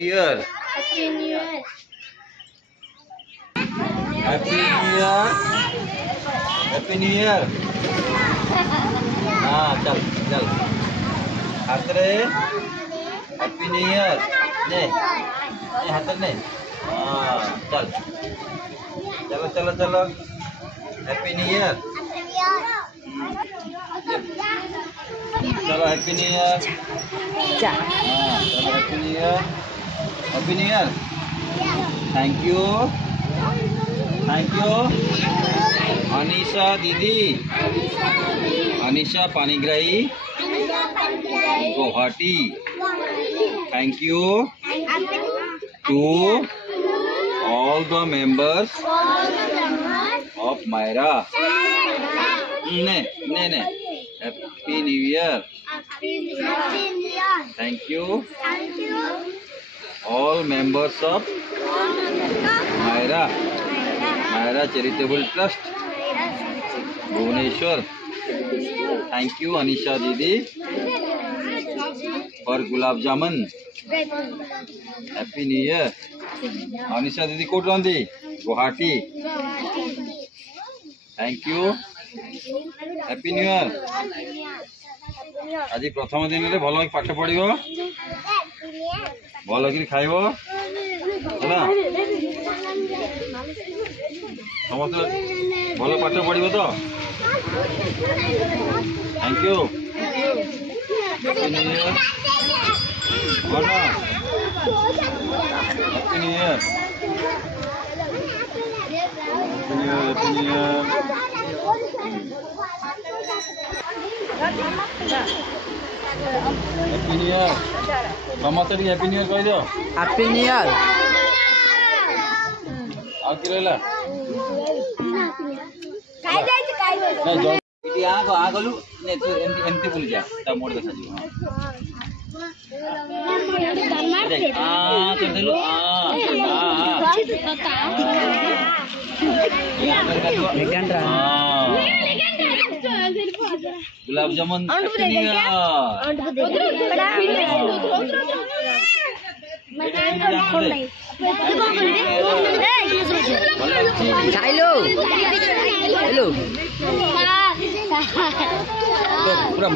Year. Happy New Year. Happy New Year. Happy New Year. हाँ चल चल हाथ रे Happy New Year ने हाथ ने हाँ चल चलो चलो चलो Happy New Year चलो Happy New Year हाँ चलो Happy New Year Happy New Year thank you Anisha Didi Anisha Panigrahi Guwahati thank you to all the members of Myra ne Happy New Year thank you all members of Myra Charitable Trust Bhubaneswar thank you Anisha Didi for gulab jamun Happy New Year Anisha Didi कोट रही Guwahati thank you Happy New Year आज प्रथम दिन रे भल पाठ पढ़ो भल कि खाइब है समस्त भल पाठ पढ़ो तो thank you Happy New Year Happy New Year Happy New Year Happy New Year समस्त Happy New Year कह दो Happy New Year आ कि रहला आगलु एमती बोली जा मोड़ देखा गुलाब जामुन हेलो पूरा